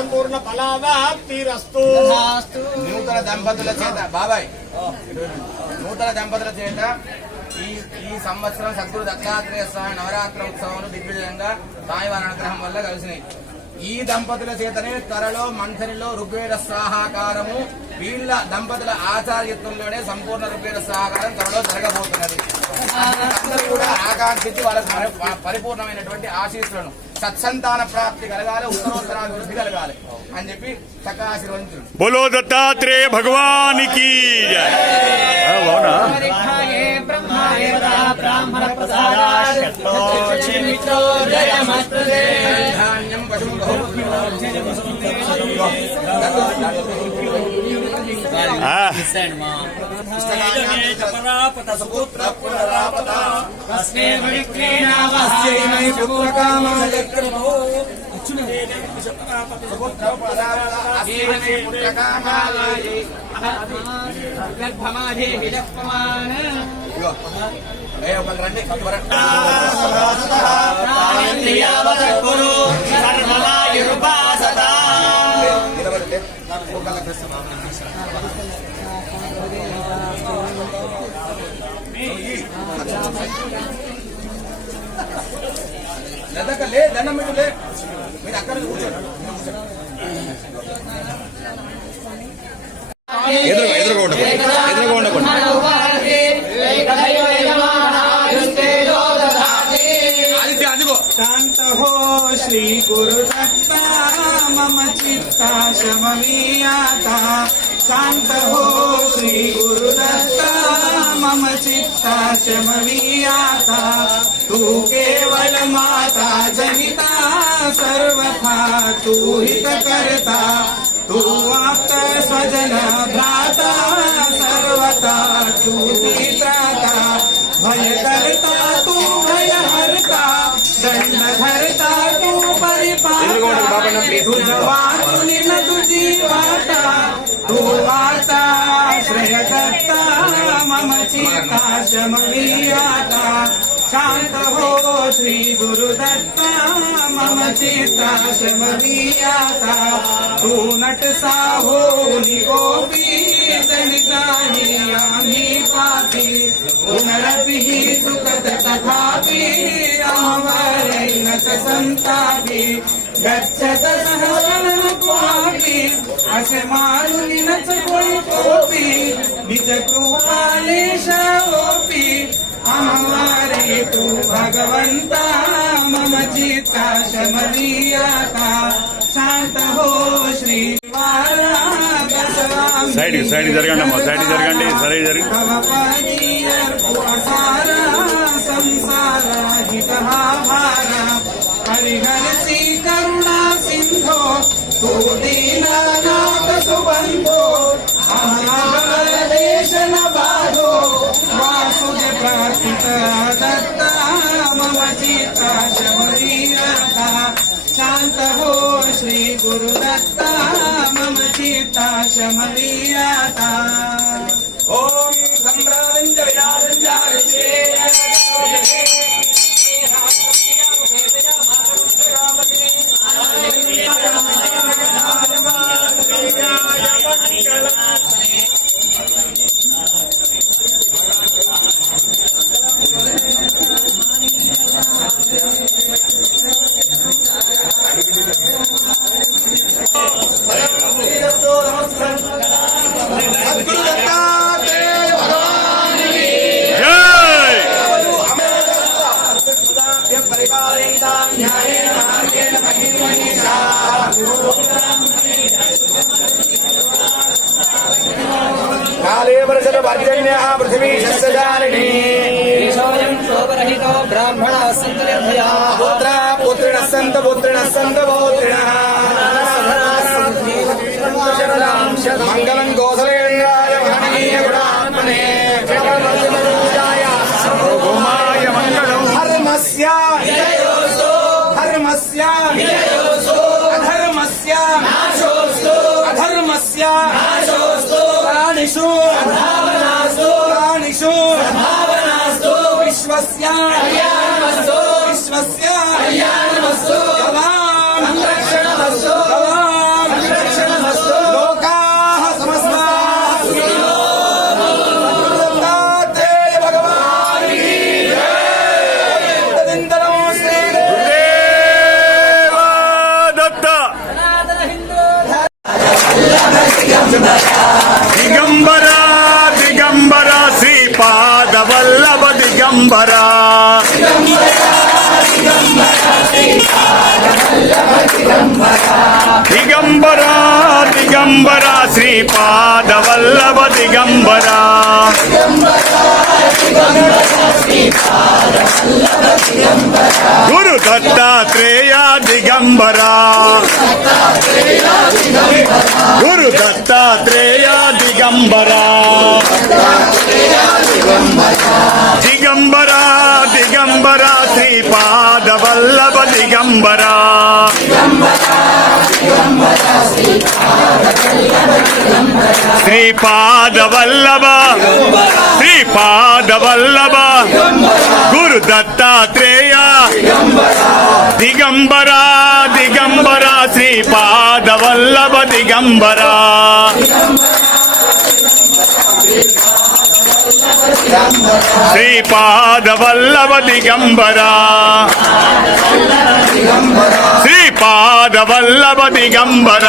సంపూర్ణ ఫలావాప్తిరస్తు. నూతన దంపతుల చేత బాబాయ్ నూతన దంపతుల చేత ఈ సంవత్సరం సద్గురు దత్తాత్రేయ స్వామి నవరాత్రి ఉత్సవాలు దిగ్విజయంగా స్వామివారి అనుగ్రహం వల్ల కలిసినాయి. ఈ దంపతుల చేతనే త్వరలో మంథనిలో ఋగ్వేద స్వాహాకారము వీళ్ళ దంపతుల ఆచార్యత్వంలోనే సంపూర్ణ ఋగ్వేద స్వాహాకారం త్వరలో జరగబోతున్నది. అందరూ కూడా ఆకాంక్షించి వాళ్ళకి పరిపూర్ణమైనటువంటి ఆశీస్సులను సత్సంతాన ప్రాప్తి కలగాలి, ఉత్తరోత్తరాభివృద్ధి కలగాలి అని చెప్పి చక్కగా ఆశీర్వదించు. బోలో దత్తాత్రేయ భగవానికి లే దండం పెట్టులే మీరు అక్కడ కూర్చోండి. ఎదురుగా అదిగో శాంత హో శ్రీ గురు దత్త మమ చిత్తా శమవీయాత. शांत हो श्री गुरुदत्ता मम चित्ता शमवीयाता. तू केवल माता जनिता सर्वथा तू हित करता. तू आप्त स्वजन भ्राता सर्वथा तू त्राता. भय करता तू भय हरता दंड धरता तू परिपालता. तुझी न तुझी वार्ता तू वार्ता श्रेय दत्ता मम चित्ता शमवीयाता. शांत हो श्री गुरुदत्ता मम चित्ता शमवीयाता. तू नट साहो गोपी दलितानी आम्ही पापी. पुनरपि सुखत तथापि अहमरे न च संतापि. गच्छत सहवनं पापी असे मारुनी न च कोई कोपी. निज कृपालेशाओपी हमारे तू भगवंता मम चित्ता शमवीयाता. शांत हो श्री సైడ్ జరగండి అమ్మా, సైడ్ జరగండి, సైడ్ జరగండి. హరిహరసి కరుణా సింధో తూ దీనానాథ సుబంధో దేశన బాధో వాసుజ ప్రార్థిత దత్త మమ చిత్తా శమరీయత శాంత హో శ్రీ గురుదత్త మమ చిత్తా శమరీయత. ఓం సంభ్రాంజ విరాజంజ काले वर्षद पर्जन्य पृथ्वी शस्यजालिनी ब्राह्मणः सन्तु निर्भयाः पुत्रा पुत्रिणः सन्तु पुत्रिणः पुत्रिणः मङ्गलं कौसलेन्द्राय महनीय गुणात्मने सर्वभौमाय मङ्गलं धर्मस्य धर्मस्य अधर्मस्य अधर्मस्य प्राणिषु प्राणिषु विश्वस्य विश्वस्य लोकाः समस्ताः दत्तात्रेय भगवान् की जय. तदनन्तरं श्री దేవా దత్త దిగంబర దిగంబర శ్రీపాద వల్లభ దిగంబర దిగంబర దిగంబర శ్రీపాద వల్లభ దిగంబర గురు దత్తాత్రేయ దిగంబర గురు దత్తాత్రేయ దిగంబర దిగంబర దిగంబర శ్రీపాద వల్లభ దిగంబర శ్రీపాద వల్లభ శ్రీపాద వల్లభ గురు దత్తాత్రేయ దిగంబర దిగంబర శ్రీపాద వల్లభ దిగంబర శ్రీపాద వల్లభ దిగంబర శ్రీపాద వల్లభ దిగంబర